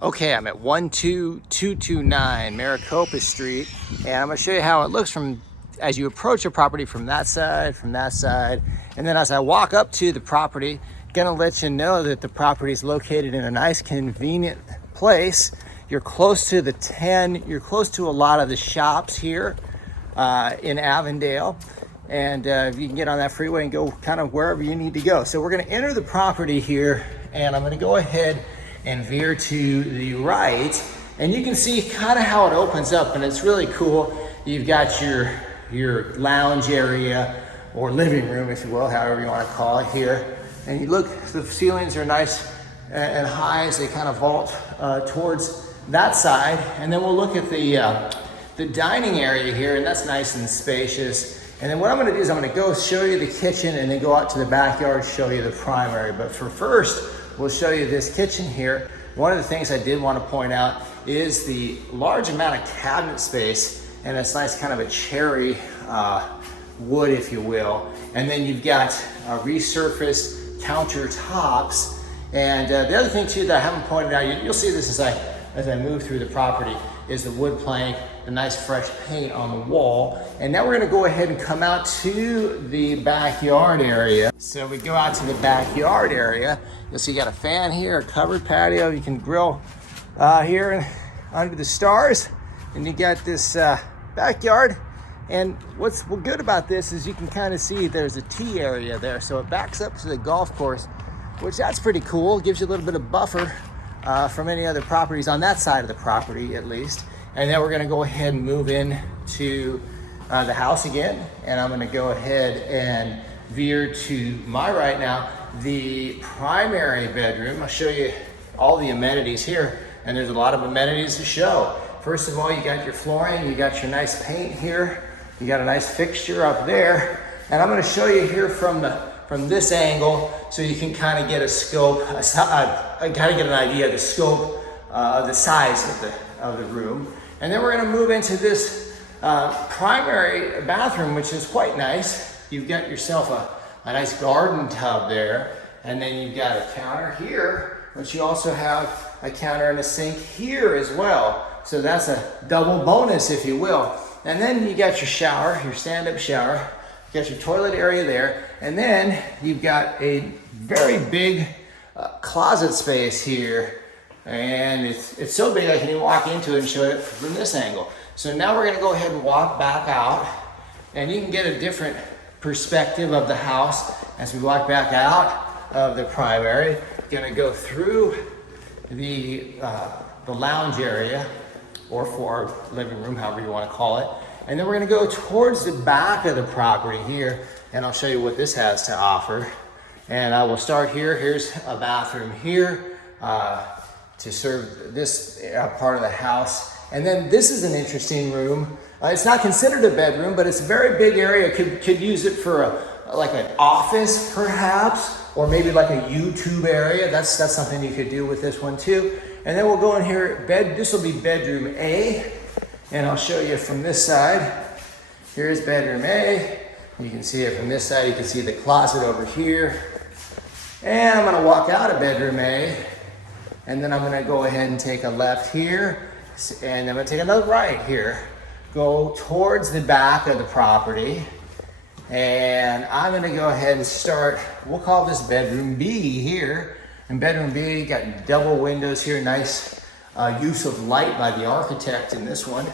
Okay, I'm at 12229 Maricopa Street, and I'm gonna show you how it looks from as you approach the property from that side, and then as I walk up to the property, gonna let you know that the property is located in a nice, convenient place. You're close to you're close to a lot of the shops here in Avondale, and you can get on that freeway and go kind of wherever you need to go. So we're gonna enter the property here, and I'm gonna go ahead and veer to the right, and you can see kind of how it opens up, and it's really cool. You've got your lounge area or living room, if you will, however you want to call it here. And you look, the ceilings are nice and high as they kind of vault towards that side. And then we'll look at the dining area here, and that's nice and spacious. And then what I'm going to do is I'm going to go show you the kitchen and then go out to the backyard, show you the primary. But for first, we'll show you this kitchen here. One of the things I did want to point out is the large amount of cabinet space, and it's nice, kind of a cherry wood, if you will. And then you've got resurfaced countertops. And the other thing too that I haven't pointed out, you'll see this as I move through the property, is the wood plank, the nice fresh paint on the wall. And now we're gonna go ahead and come out to the backyard area. So we go out to the backyard area. You'll see you got a fan here, a covered patio. You can grill here under the stars. And you got this backyard. And what's good about this is you can kind of see there's a tee area there. So it backs up to the golf course, which that's pretty cool. Gives you a little bit of buffer from any other properties on that side of the property, at least. And then we're gonna go ahead and move in to the house again. And I'm gonna go ahead and veer to my right now, the primary bedroom. I'll show you all the amenities here. And there's a lot of amenities to show. First of all, you got your flooring, you got your nice paint here, you got a nice fixture up there. And I'm gonna show you here from this angle so you can kind of get a scope, kind of get an idea of the scope, the size of the room. And then we're gonna move into this primary bathroom, which is quite nice. You've got yourself a nice garden tub there. And then you've got a counter here, but you also have a counter and a sink here as well. So that's a double bonus, if you will. And then you got your shower, your stand-up shower. You got your toilet area there. And then you've got a very big closet space here. And it's so big I can even walk into it and show it from this angle. So now we're gonna go ahead and walk back out, and you can get a different perspective of the house as we walk back out of the primary. Gonna go through the lounge area, or for our living room, however you want to call it. And then we're gonna go towards the back of the property here, and I'll show you what this has to offer. And I will start here. Here's a bathroom here to serve this part of the house. And then this is an interesting room. It's not considered a bedroom, but it's a very big area. Could use it for like an office perhaps, or maybe like a YouTube area. That's something you could do with this one too. And then we'll go in here, this will be bedroom A, and I'll show you from this side. Here's bedroom A. You can see it from this side. You can see the closet over here. And I'm gonna walk out of bedroom A, and then I'm gonna go ahead and take a left here, and I'm gonna take another right here. Go towards the back of the property, and I'm gonna go ahead and start, we'll call this bedroom B here. In bedroom B, you got double windows here, nice use of light by the architect in this one.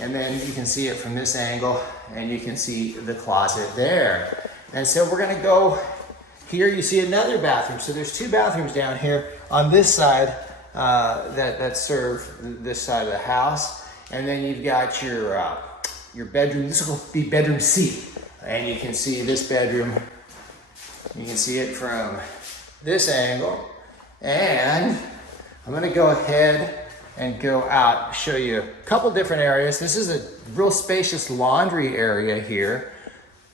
And then you can see it from this angle, and you can see the closet there. And so we're gonna go here, you see another bathroom. So there's two bathrooms down here on this side that serve this side of the house. And then you've got your bedroom, this will be bedroom C. And you can see this bedroom, you can see it from this angle. And I'm gonna go ahead and go out, show you a couple different areas. This is a real spacious laundry area here.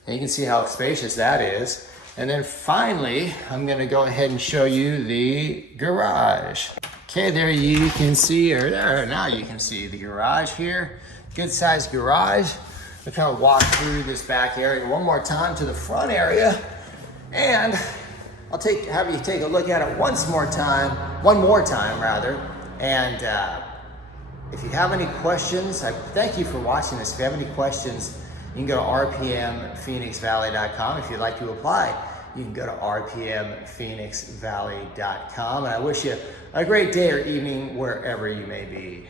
And you can see how spacious that is. And then finally, I'm gonna go ahead and show you the garage. Okay, there you can see, or there, now you can see the garage here. Good sized garage. We'll kind of walk through this back area one more time to the front area. And I'll have you take a look at it one more time rather. And if you have any questions, I thank you for watching this. If you have any questions, you can go to rpmphoenixvalley.com. If you'd like to apply, you can go to rpmphoenixvalley.com. And I wish you a great day or evening wherever you may be.